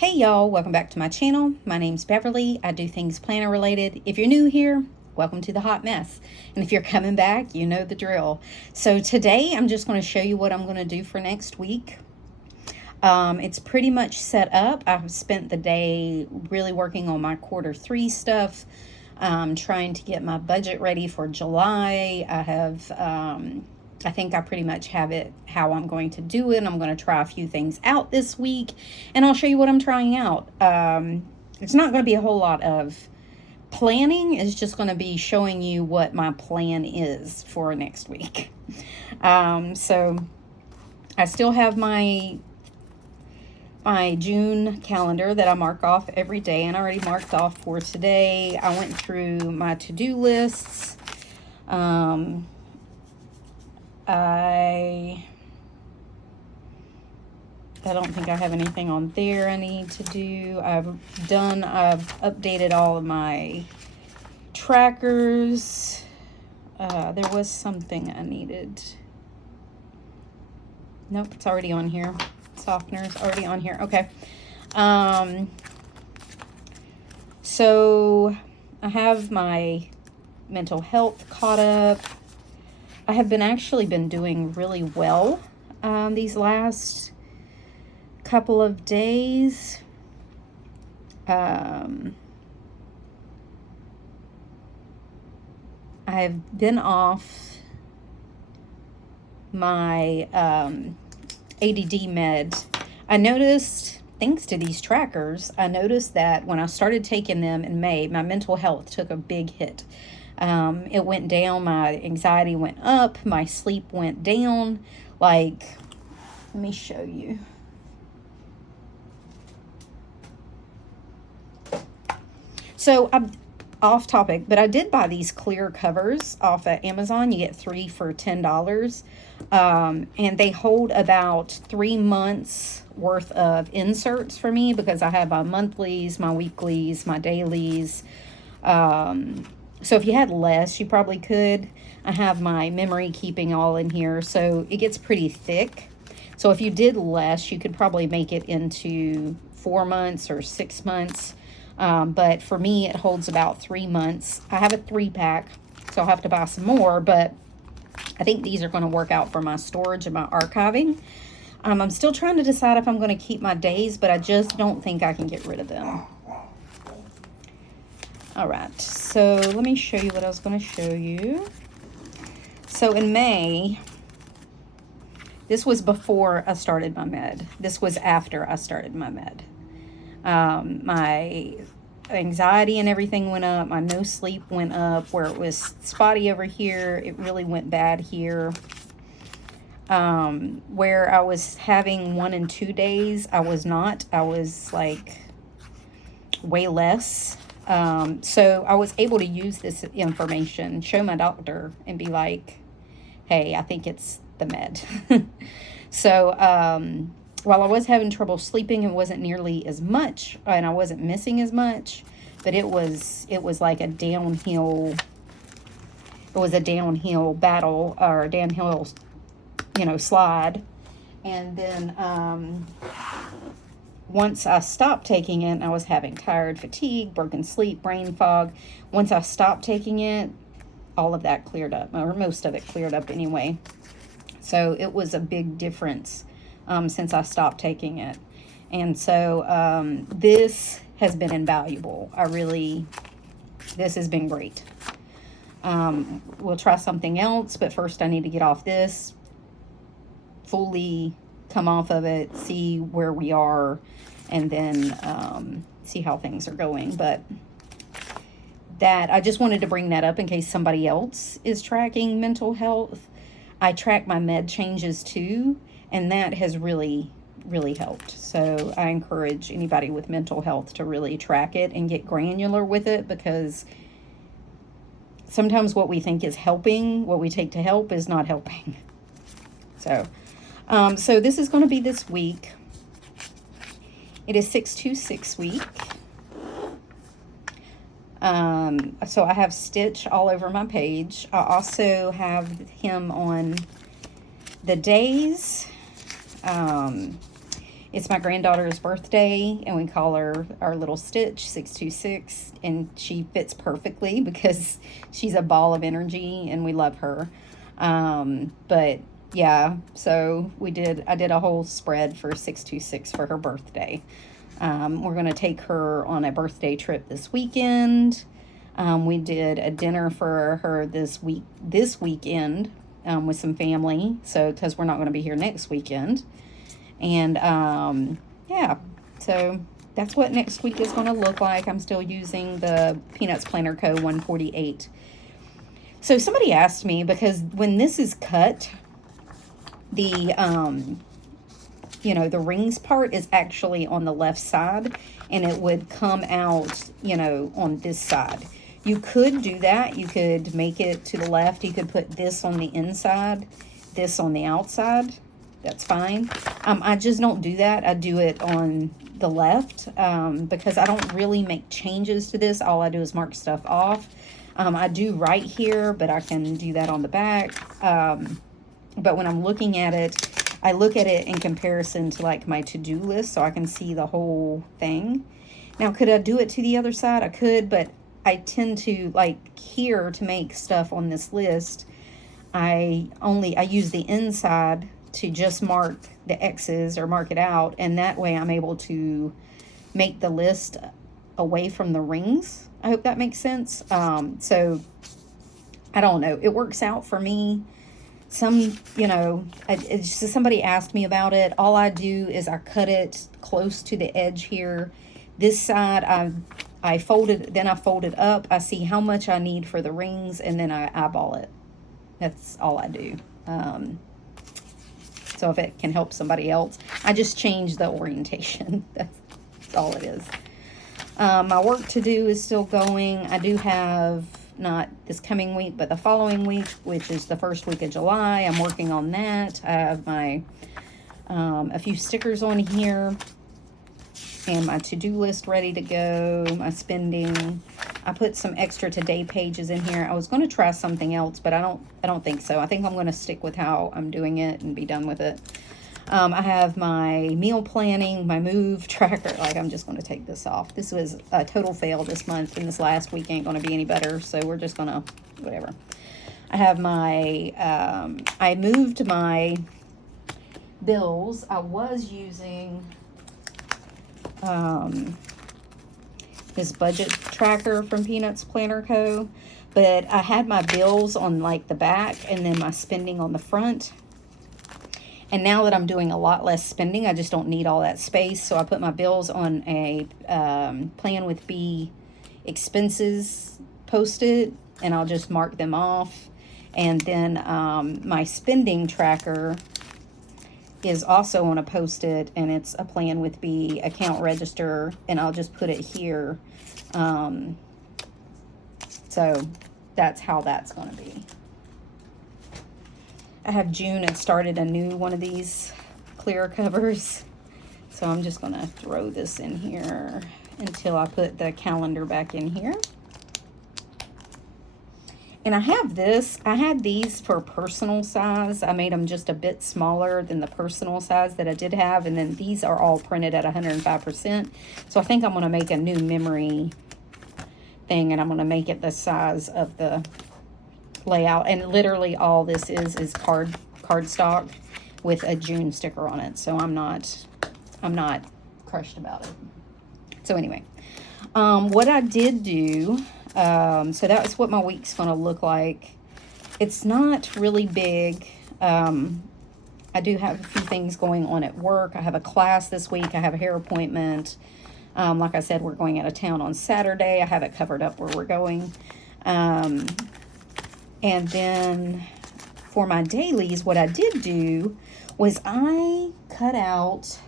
Hey y'all, welcome back to my channel. My name's Beverly. I do things planner related. If you're new here, welcome to the hot mess. And if you're coming back, you know the drill. So today I'm just going to show you what I'm going to do for next week. It's pretty much set up. I've spent the day really working on my Q3 stuff, trying to get my budget ready for July. I think I pretty much have it how I'm going to do it. I'm going to try a few things out this week, and I'll show you what I'm trying out. It's not going to be a whole lot of planning. It's just going to be showing you what my plan is for next week. So I still have my June calendar that I mark off every day, and I already marked off for today. I went through my to-do lists. I don't think I have anything on there I need to do. I've updated all of my trackers. There was something I needed. Nope, it's already on here. Softener's already on here. Okay. So I have my mental health caught up. I have actually been doing really well these last couple of days. I've been off my ADD med. I noticed, thanks to these trackers, I noticed that when I started taking them in May, my mental health took a big hit. It went down, my anxiety went up, my sleep went down. Like, let me show you. So I'm off topic, but I did buy these clear covers off of Amazon. You get 3 for $10. And they hold about 3 months worth of inserts for me because I have my monthlies, my weeklies, my dailies. So if you had less, you probably could. I have my memory keeping all in here, so it gets pretty thick. So if you did less, you could probably make it into 4 months or 6 months. But for me, it holds about 3 months. I have a 3-pack, so I'll have to buy some more, but I think these are going to work out for my storage and my archiving. I'm still trying to decide if I'm going to keep my days, but I just don't think I can get rid of them. All right, so let me show you what I was going to show you. So in May, this was before I started my med. This was after I started my med. My anxiety and everything went up. My no sleep went up. Where it was spotty over here, it really went bad here. Where I was having 1 and 2 days, I was not. I was like way less. So I was able to use this information, show my doctor, and be like, hey, I think it's the med. So while I was having trouble sleeping, it wasn't nearly as much, and I wasn't missing as much, but it was like a downhill, battle, or a downhill, slide. And then once I stopped taking it, I was having tired, fatigue, broken sleep, brain fog. Once I stopped taking it, all of that cleared up, or most of it cleared up anyway. So it was a big difference since I stopped taking it. And so this has been invaluable. This has been great. We'll try something else, but first I need to get off this, fully come off of it, see where we are, and then see how things are going. But I just wanted to bring that up in case somebody else is tracking mental health. I track my med changes too, and that has really helped. So I encourage anybody with mental health to really track it and get granular with it, because sometimes what we think is helping, what we take to help, is not helping. So this is going to be this week. It is 626 week. So I have Stitch all over my page. I also have him on the days. It's my granddaughter's birthday, and we call her our little Stitch 626, and she fits perfectly because she's a ball of energy, and we love her. But yeah, so I did a whole spread for 626 for her birthday. We're going to take her on a birthday trip this weekend. We did a dinner for her this weekend with some family, so because we're not going to be here next weekend. And yeah, so that's what next week is going to look like. I'm still using the Peanuts Planner Co. 148. So somebody asked me, because when this is cut, the the rings part is actually on the left side, and it would come out, on this side. You could do that. You could make it to the left. You could put this on the inside, this on the outside. That's fine. I just don't do that. I do it on the left because I don't really make changes to this. All I do is mark stuff off. I do right here, but I can do that on the back. But when I'm looking at it, I look at it in comparison to like my to-do list, so I can see the whole thing. Now, could I do it to the other side? I could, but I tend to, like here, to make stuff on this list, I use the inside to just mark the X's or mark it out, and that way I'm able to make the list away from the rings. I hope that makes sense. So I don't know. It works out for me. It's just somebody asked me about it. All I do is I cut it close to the edge here. This side, I fold it, then I fold it up. I see how much I need for the rings, and then I eyeball it. That's all I do. So if it can help somebody else, I just change the orientation. That's all it is. My work to do is still going. I do have, not this coming week, but the following week, which is the first week of July. I'm working on that. I have my a few stickers on here, and my to-do list ready to go, my spending. I put some extra today pages in here. I was going to try something else, but I don't think so. I think I'm going to stick with how I'm doing it and be done with it. I have my meal planning, my move tracker. Like, I'm just going to take this off. This was a total fail this month, and this last week ain't going to be any better, so we're just going to, whatever. I have my, I moved my bills. I was using this budget tracker from Peanuts Planner Co., but I had my bills on, like, the back and then my spending on the front. And now that I'm doing a lot less spending, I just don't need all that space. So I put my bills on a Plan with B expenses post-it, and I'll just mark them off. And then my spending tracker is also on a post-it, and it's a Plan with B account register, and I'll just put it here. So that's how that's going to be. I have June and started a new one of these clear covers. So I'm just going to throw this in here until I put the calendar back in here. And I have this. I had these for personal size. I made them just a bit smaller than the personal size that I did have. And then these are all printed at 105%. So I think I'm going to make a new memory thing, and I'm going to make it the size of the layout. And literally all this is cardstock with a June sticker on it. So I'm not crushed about it. So anyway, what I did do, so that was what my week's going to look like. It's not really big. I do have a few things going on at work. I have a class this week. I have a hair appointment. Like I said, we're going out of town on Saturday. I have it covered up where we're going. And then for my dailies, what I did do was I cut out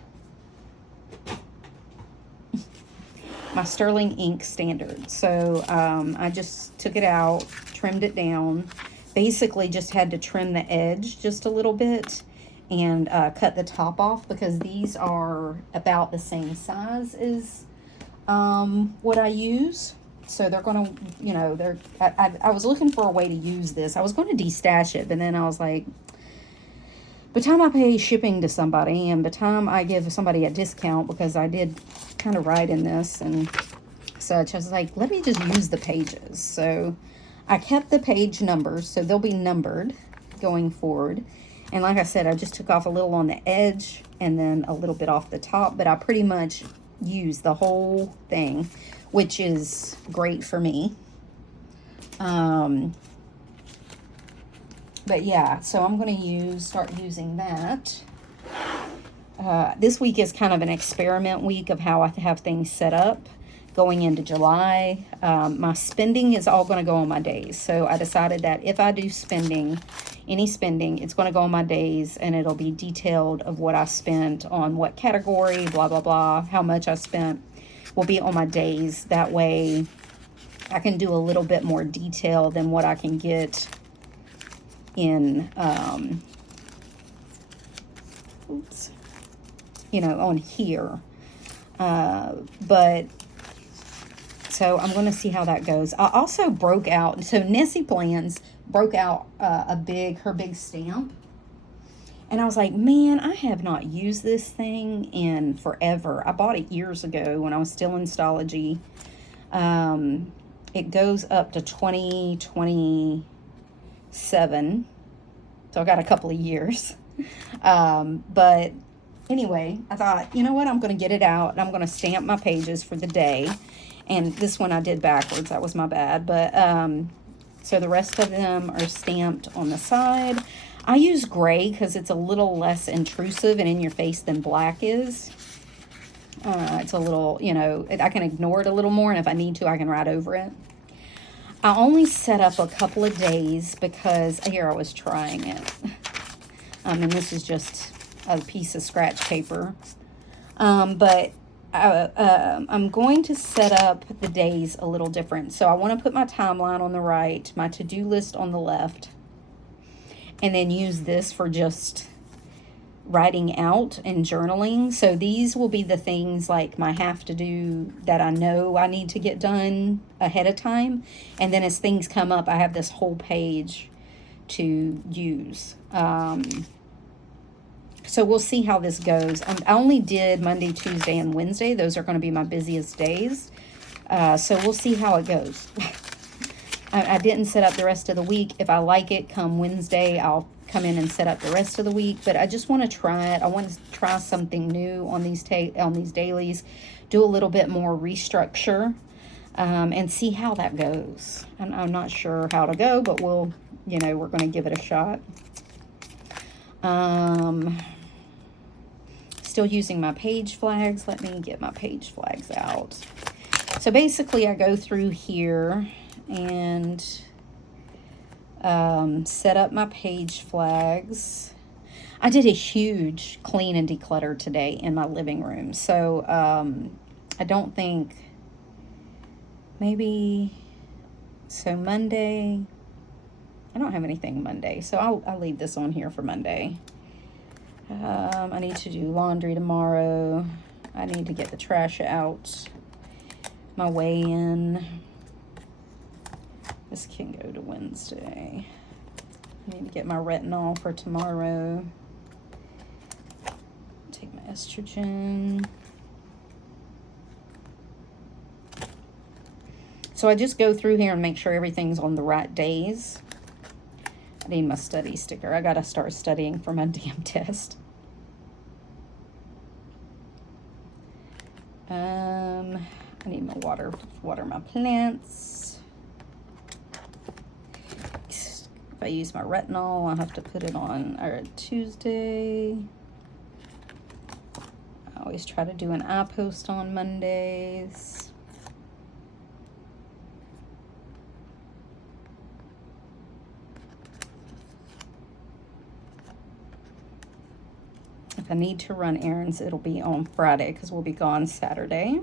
my Sterling ink standard. So I just took it out, trimmed it down, basically just had to trim the edge just a little bit and cut the top off, because these are about the same size as what I use. So they're going to, I was looking for a way to use this. I was going to destash it, but then I was like, by the time I pay shipping to somebody and by the time I give somebody a discount, because I did kind of write in this and such, I was like, let me just use the pages. So I kept the page numbers, so they'll be numbered going forward. And like I said, I just took off a little on the edge and then a little bit off the top, but I pretty much used the whole thing, which is great for me. But yeah, so I'm going to start using that. This week is kind of an experiment week of how I have things set up going into July. My spending is all going to go on my days. So I decided that if I do any spending, it's going to go on my days, and it'll be detailed of what I spent on what category, blah, blah, blah, how much I spent will be on my days. That way I can do a little bit more detail than what I can get in, on here. But so I'm going to see how that goes. I also broke out, so Nessie Plans broke out her big stamp. And I was like, man, I have not used this thing in forever. I bought it years ago when I was still in Stalogy. It goes up to 2027. So I got a couple of years. But anyway, I thought, you know what? I'm going to get it out and I'm going to stamp my pages for the day. And this one I did backwards. That was my bad. But so the rest of them are stamped on the side. I use gray because it's a little less intrusive and in your face than black is. It's a little, I can ignore it a little more, and if I need to, I can write over it. I only set up a couple of days because here I was trying it. And this is just a piece of scratch paper. But I'm going to set up the days a little different. So I want to put my timeline on the right, my to-do list on the left, and then use this for just writing out and journaling. So these will be the things like my have to do that I know I need to get done ahead of time. And then as things come up, I have this whole page to use. So we'll see how this goes. I only did Monday, Tuesday, and Wednesday. Those are going to be my busiest days. So we'll see how it goes. I didn't set up the rest of the week. If I like it, come Wednesday, I'll come in and set up the rest of the week. But I just want to try it. I want to try something new on these dailies. Do a little bit more restructure and see how that goes. I'm not sure how to go, but we're going to give it a shot. Still using my page flags. Let me get my page flags out. So basically I go through here and set up my page flags. I did a huge clean and declutter today in my living room. So I don't think so Monday, I don't have anything Monday, so I'll leave this on here for Monday. I need to do laundry tomorrow. I need to get the trash out. My weigh-in. This can go to Wednesday. I need to get my retinol for tomorrow. Take my estrogen. So I just go through here and make sure everything's on the right days. I need my study sticker. I got to start studying for my damn test. I need my water my plants. If I use my retinol, I'll have to put it on Tuesday. I always try to do an eye post on Mondays. If I need to run errands, it'll be on Friday because we'll be gone Saturday.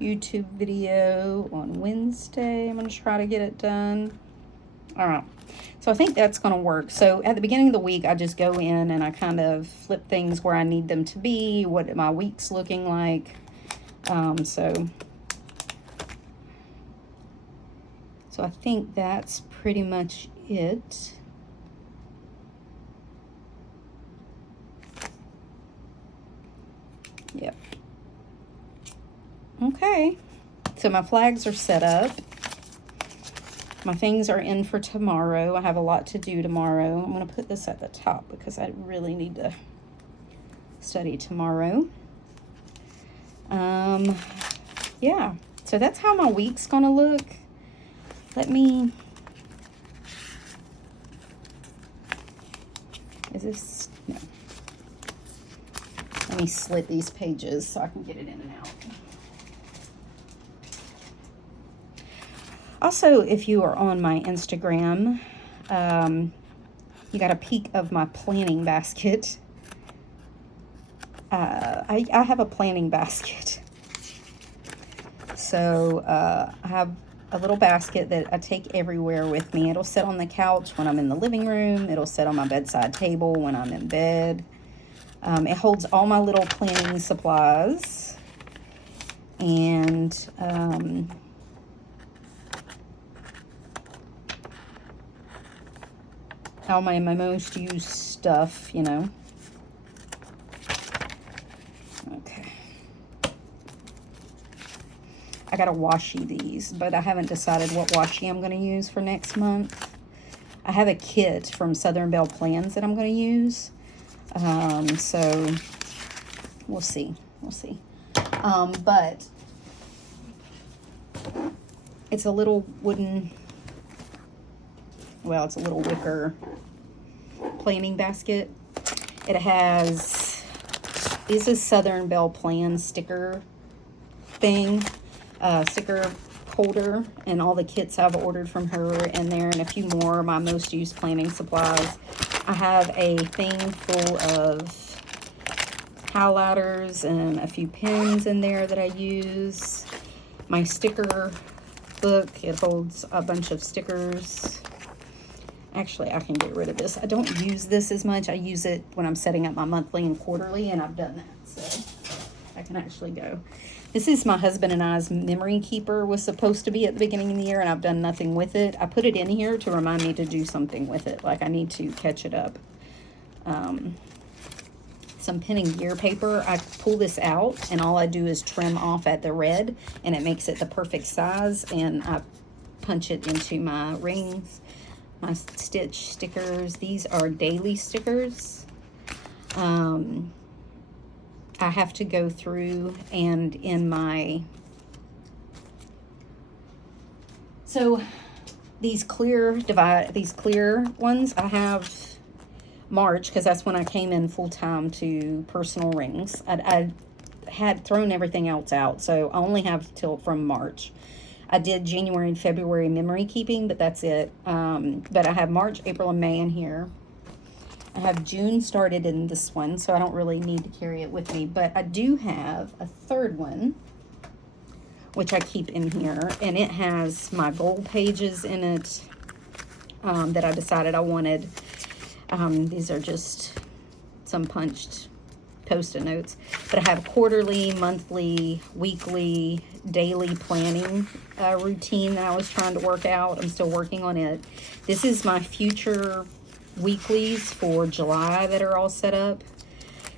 YouTube video on Wednesday. I'm going to try to get it done. All right. So I think that's going to work. So at the beginning of the week, I just go in and I kind of flip things where I need them to be, what my week's looking like. So So I think that's pretty much it. Yep. Okay. So my flags are set up. My things are in for tomorrow. I have a lot to do tomorrow. I'm going to put this at the top because I really need to study tomorrow. Yeah. So that's how my week's going to look. Let me... Is this... No. Let me slit these pages so I can get it in and out. Also, if you are on my Instagram, you got a peek of my planning basket. I have a planning basket. So I have a little basket that I take everywhere with me. It'll sit on the couch when I'm in the living room. It'll sit on my bedside table when I'm in bed. It holds all my little planning supplies. And all my most used stuff, you know. Okay. I gotta washi these, but I haven't decided what washi I'm gonna use for next month. I have a kit from Southern Belle Plans that I'm gonna use. So we'll see. We'll see. But it's a little wooden, well, it's a little wicker planning basket. It has, this is Southern Belle Plan sticker thing, sticker holder, and all the kits I've ordered from her in there, and a few more of my most used planning supplies. I have a thing full of highlighters and a few pens in there that I use. My sticker book, it holds a bunch of stickers. Actually, I can get rid of this. I don't use this as much. I use it when I'm setting up my monthly and quarterly, and I've done that, so I can actually go. This is my husband and I's memory keeper. Was supposed to be at the beginning of the year, and I've done nothing with it. I put it in here to remind me to do something with it. Like, I need to catch it up. Some pen and gear paper. I pull this out, and all I do is trim off at the red, and it makes it the perfect size, and I punch it into my rings. My stitch stickers. These are daily stickers. I have to go through and in my, so these clear ones, I have March, because that's when I came in full-time to personal rings. I had thrown everything else out, so I only have till from March. I did January and February memory keeping, but that's it. But I have March, April, and May in here. I have June started in this one, so I don't really need to carry it with me. But I do have a third one, which I keep in here, and it has my goal pages in it that I decided I wanted. These are just some punched Post-it notes. But I have quarterly, monthly, weekly, daily planning routine that I was trying to work out. I'm still working on it. This is my future weeklies for July that are all set up.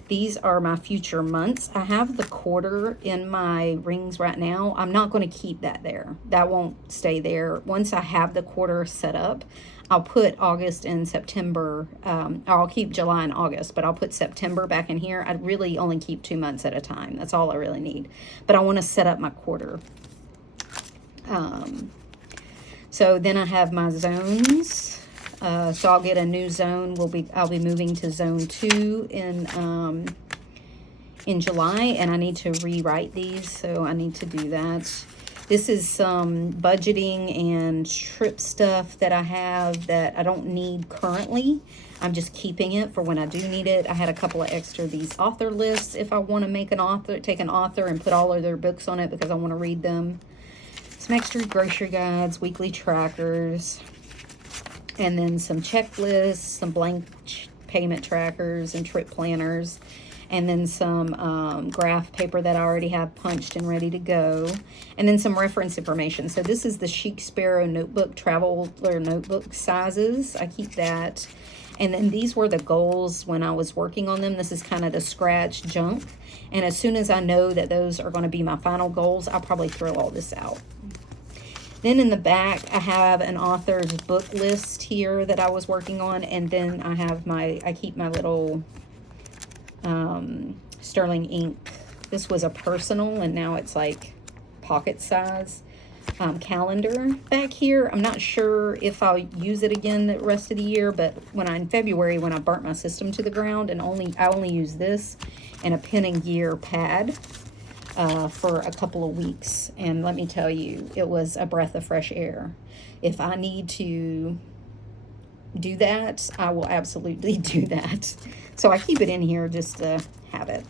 These are my future months. I have the quarter in my rings right now. I'm not going to keep that there. That won't stay there. Once I have the quarter set up, I'll put August and September. I'll keep July and August, but I'll put September back in here. I really only keep 2 months at a time. That's all I really need. But I want to set up my quarter. So then I have my zones. So I'll get a new zone. I'll be moving to zone 2 in July, and I need to rewrite these, so I need to do that. This is some budgeting and trip stuff that I have that I don't need currently. I'm just keeping it for when I do need it. I had a couple of extra these author lists if I want to make an author, take an author and put all of their books on it because I want to read them. Some extra grocery guides, weekly trackers, and then some checklists, some blank payment trackers and trip planners. and then some graph paper that I already have punched and ready to go, and then some reference information. So this is the Chic Sparrow notebook, traveler notebook sizes. I keep that. And then these were the goals when I was working on them. This is kind of the scratch junk. And as soon as I know that those are going to be my final goals, I'll probably throw all this out. Then in the back, I have an author's book list here that I was working on. And then I have I keep my little sterling ink. This was a personal, and now it's like pocket size calendar back here. I'm not sure if I'll use it again the rest of the year, but in February, when I burnt my system to the ground, and I only use this and a pen and gear pad for a couple of weeks, and let me tell you, it was a breath of fresh air. If I need to do that, I will absolutely do that. So I keep it in here just to have it.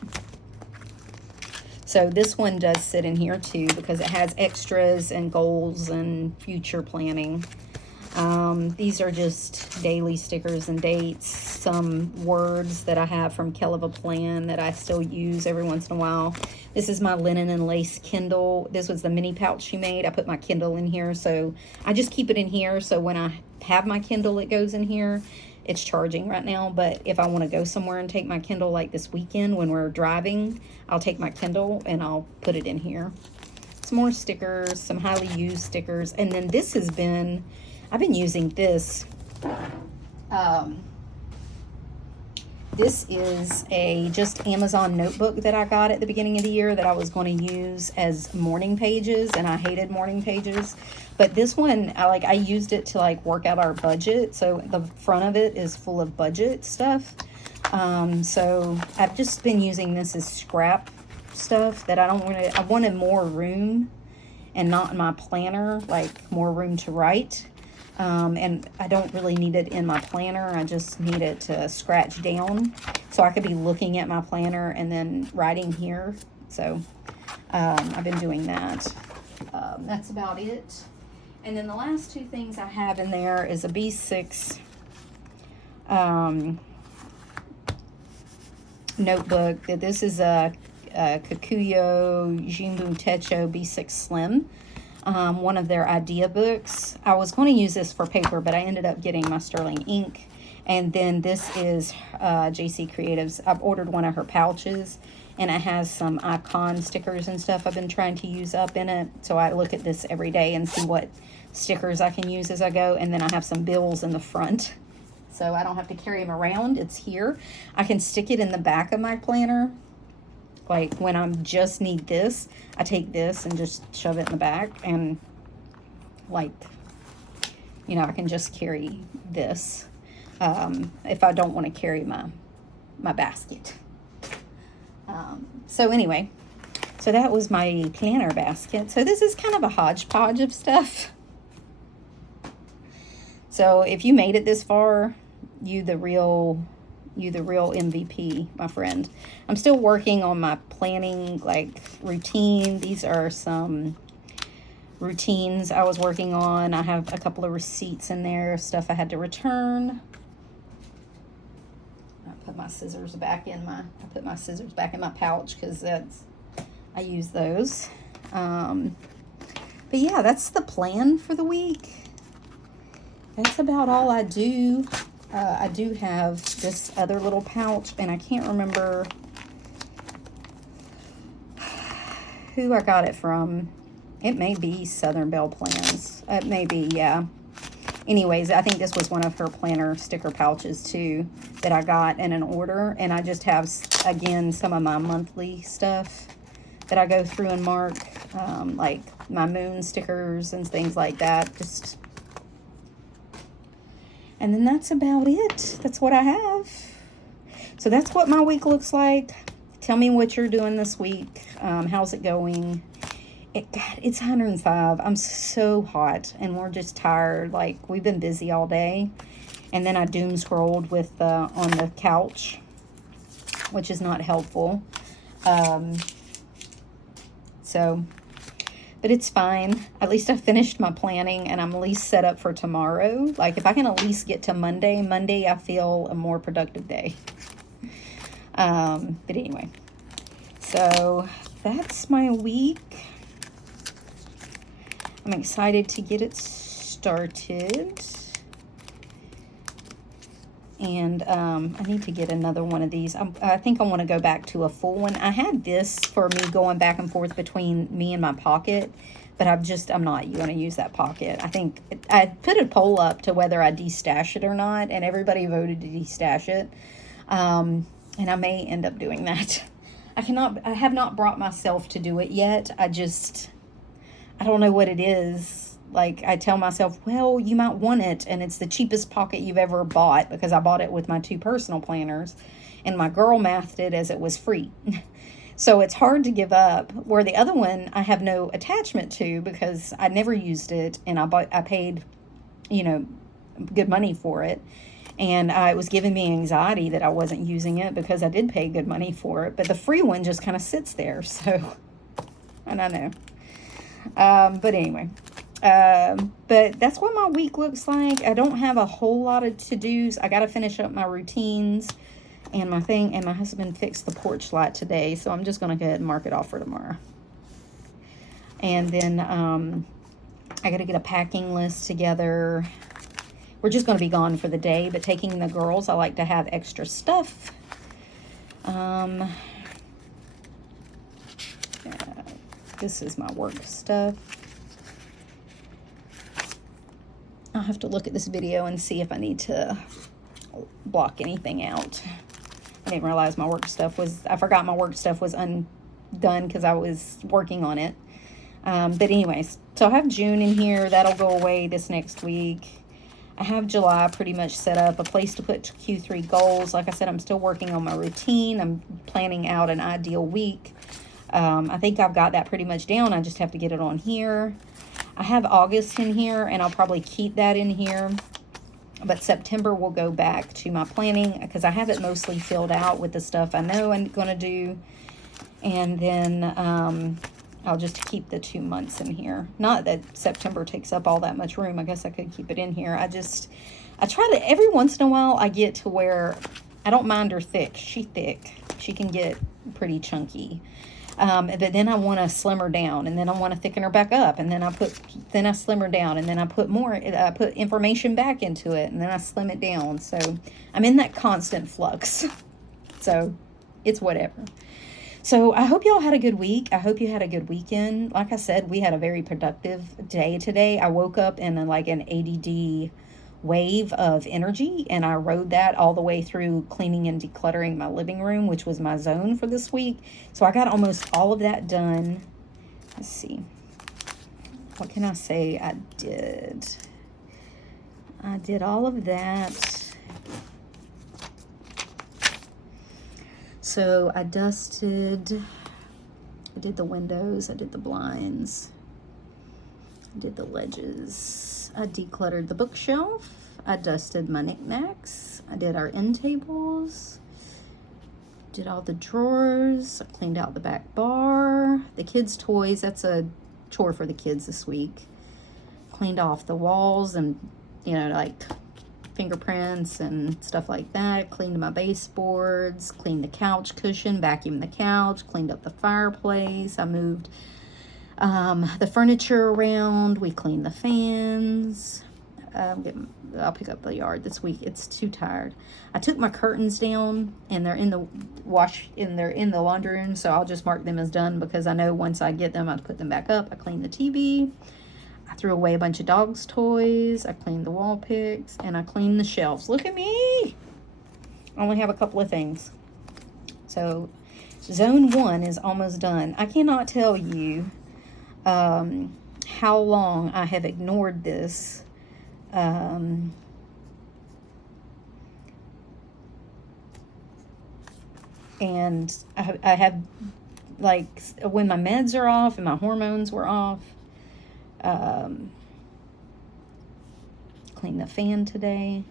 So this one does sit in here too, because it has extras and goals and future planning. These are just daily stickers and dates, some words that I have from Kell of a Plan that I still use every once in a while. This is my linen and lace Kindle. This was the mini pouch she made. I put my Kindle in here, so I just keep it in here. So when I have my Kindle, it goes in here. It's charging right now, but if I want to go somewhere and take my Kindle, like this weekend when we're driving, I'll take my Kindle and I'll put it in here. Some more stickers, some highly used stickers, and then this has been, I've been using this. This is a just Amazon notebook that I got at the beginning of the year that I was going to use as morning pages, and I hated morning pages. But this one, I used it to like work out our budget. So the front of it is full of budget stuff. So I've just been using this as scrap stuff that I wanted more room and not in my planner, like more room to write. And I don't really need it in my planner. I just need it to scratch down so I could be looking at my planner and then writing here. So I've been doing that. That's about it. And then the last two things I have in there is a B6 notebook. This is a Kokuyo Jinbu Techo B6 Slim. One of their idea books. I was going to use this for paper, but I ended up getting my sterling ink. And then this is JC Creatives. I've ordered one of her pouches, and it has some icon stickers and stuff I've been trying to use up in it. So I look at this every day and see what stickers I can use as I go. And then I have some bills in the front, so I don't have to carry them around. It's here. I can stick it in the back of my planner. Like when I just need this, I take this and just shove it in the back, and like, you know, I can just carry this if I don't want to carry my basket. So anyway, so that was my planner basket. So this is kind of a hodgepodge of stuff. So if you made it this far, you the real MVP, my friend. I'm still working on my planning like routine. These are some routines I was working on. I have a couple of receipts in there, stuff I had to return. I put my scissors back in my pouch because I use those. But yeah, that's the plan for the week. That's about all I do. I do have this other little pouch, and I can't remember who I got it from. It may be Southern Belle Plans. It may be, yeah. Anyways, I think this was one of her planner sticker pouches too that I got in an order. And I just have, again, some of my monthly stuff that I go through and mark, like my moon stickers and things like that. And then that's about it. That's what I have. So that's what my week looks like. Tell me what you're doing this week. How's it going? It's 105. I'm so hot, and we're just tired. Like, we've been busy all day. And then I doom scrolled with on the couch, which is not helpful. But it's fine. At least I finished my planning, and I'm at least set up for tomorrow. Like, if I can at least get to Monday I feel a more productive day. But anyway, so that's my week. I'm excited to get it started. And I need to get another one of these. I think I want to go back to a full one. I had this for me going back and forth between me and my pocket, but I'm not going to use that pocket. I think I put a poll up to whether I destash it or not, and everybody voted to destash it. And I may end up doing that. I have not brought myself to do it yet. I don't know what it is. Like, I tell myself, well, you might want it, and it's the cheapest pocket you've ever bought, because I bought it with my 2 personal planners, and my girl mathed it as it was free. So it's hard to give up, where the other one I have no attachment to, because I never used it, and I paid, good money for it, and it was giving me anxiety that I wasn't using it, because I did pay good money for it, but the free one just kind of sits there, so, and I know. But anyway. But that's what my week looks like. I don't have a whole lot of to-dos. I got to finish up my routines and my thing. And my husband fixed the porch light today, so I'm just going to go ahead and mark it off for tomorrow. And then I got to get a packing list together. We're just going to be gone for the day, but taking the girls, I like to have extra stuff. This is my work stuff. I'll have to look at this video and see if I need to block anything out. I didn't realize I forgot my work stuff was undone because I was working on it. But anyways, so I have June in here. That'll go away this next week. I have July pretty much set up, a place to put Q3 goals. Like I said, I'm still working on my routine. I'm planning out an ideal week. I think I've got that pretty much down. I just have to get it on here. I have August in here, and I'll probably keep that in here. But September will go back to my planning, because I have it mostly filled out with the stuff I know I'm going to do. And then I'll just keep the 2 months in here. Not that September takes up all that much room. I guess I could keep it in here. I try to, every once in a while, I get to where I don't mind her thick. She's thick. She can get pretty chunky. But then I want to slim her down, and then I want to thicken her back up, and then I slim her down, and then I put information back into it, and then I slim it down. So I'm in that constant flux. So it's whatever. So I hope y'all had a good week. I hope you had a good weekend. Like I said, we had a very productive day today. I woke up in like an ADD wave of energy, and I rode that all the way through cleaning and decluttering my living room, which was my zone for this week. So I got almost all of that done. Let's see, what can I say I did all of that. So I dusted, I did the windows, I did the blinds, I did the ledges, I decluttered the bookshelf, I dusted my knickknacks, I did our end tables, did all the drawers, I cleaned out the back bar, the kids' toys, that's a chore for the kids this week. Cleaned off the walls and, like fingerprints and stuff like that. Cleaned my baseboards, cleaned the couch cushion, vacuumed the couch, cleaned up the fireplace. I moved the furniture around. We cleaned the fans. I'll pick up the yard this week. It's too tired. I took my curtains down, and they're in the they're in the laundry room, so I'll just mark them as done, because I know once I get them, I'll put them back up. I cleaned the TV. I threw away a bunch of dogs' toys. I cleaned the wall picks, and I cleaned the shelves. Look at me! I only have a couple of things. So zone 1 is almost done. I cannot tell you how long I have ignored this. And I have, like, when my meds are off and my hormones were off, clean the fan today.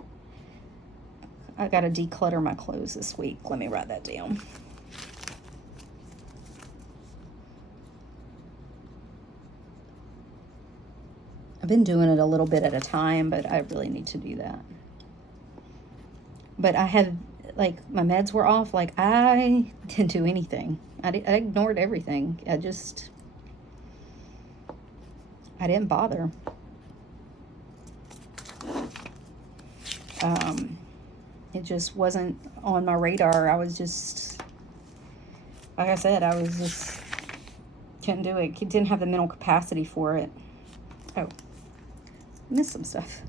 I got to declutter my clothes this week. Let me write that down. I've been doing it a little bit at a time, but I really need to do that. But I have, like my meds were off, like I didn't do anything. I ignored everything. I didn't bother. It just wasn't on my radar. I was just, like I said, I was just, couldn't do it. Didn't have the mental capacity for it. Oh, missed some stuff.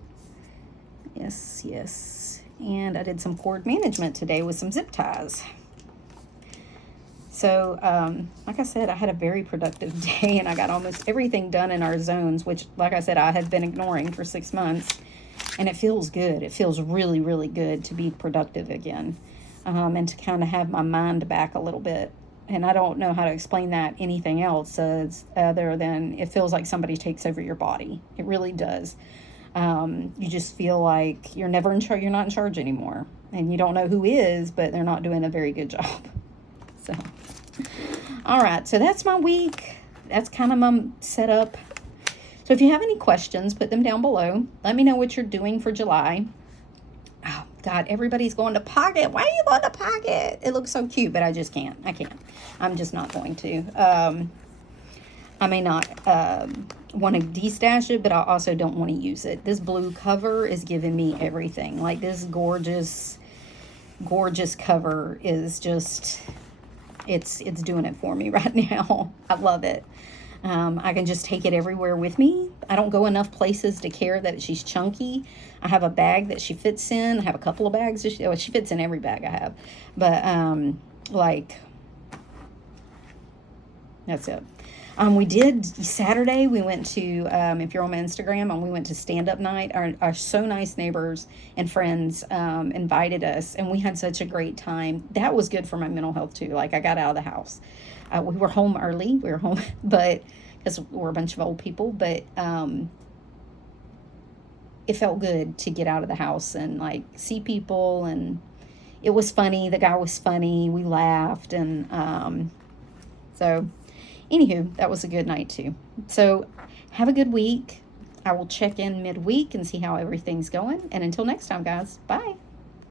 Yes. And I did some cord management today with some zip ties. So, like I said, I had a very productive day, and I got almost everything done in our zones, which, like I said, I had been ignoring for 6 months. And it feels good. It feels really, really good to be productive again, and to kind of have my mind back a little bit. And I don't know how to explain that anything else other than it feels like somebody takes over your body. It really does. You just feel like you're never in charge. You're not in charge anymore, and you don't know who is, but they're not doing a very good job. So, all right. So that's my week. That's kind of my setup. So if you have any questions, put them down below. Let me know what you're doing for July. Oh, God, everybody's going to Pocket. Why are you going to Pocket? It looks so cute, but I just can't. I can't. I'm just not going to. I may not want to destash it, but I also don't want to use it. This blue cover is giving me everything. Like, this gorgeous, gorgeous cover is just, it's doing it for me right now. I love it. I can just take it everywhere with me. I don't go enough places to care that she's chunky. I have a bag that she fits in. I have a couple of bags. She fits in every bag I have. But, like, that's it. We did Saturday. We went to, if you're on my Instagram, we went to stand-up night. Our so nice neighbors and friends invited us, and we had such a great time. That was good for my mental health too. Like, I got out of the house. We were home early. We were home, but because we're a bunch of old people. But it felt good to get out of the house and like see people, and it was funny. The guy was funny. We laughed, and so. Anywho, that was a good night too. So have a good week. I will check in midweek and see how everything's going. And until next time, guys, bye.